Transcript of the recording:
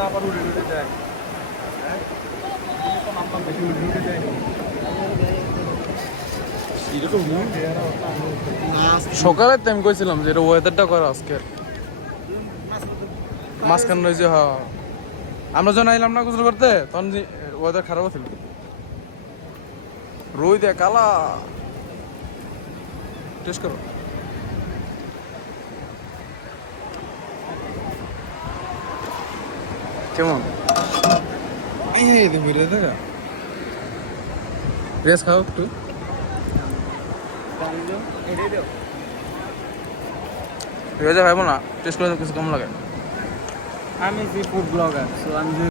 না পারো উঠে উঠে যায় বেশি উঠে উঠে যায় সকালে তো আমি কইছিলাম যে এটা ওয়েদারটা করে আজকে মাঝখান রয়েছে হ্যাঁ আমরা যখন আইলাম না গোসল করতে তখন ওয়েদার খারাপ ছিল রোদ দেয় কালা টেস্ট করো কেমন রেস খাও একটু রেজা খাইবো না টেস্ট করে কিছু কম লাগে আমি যে ফুড ব্লগার সো আমি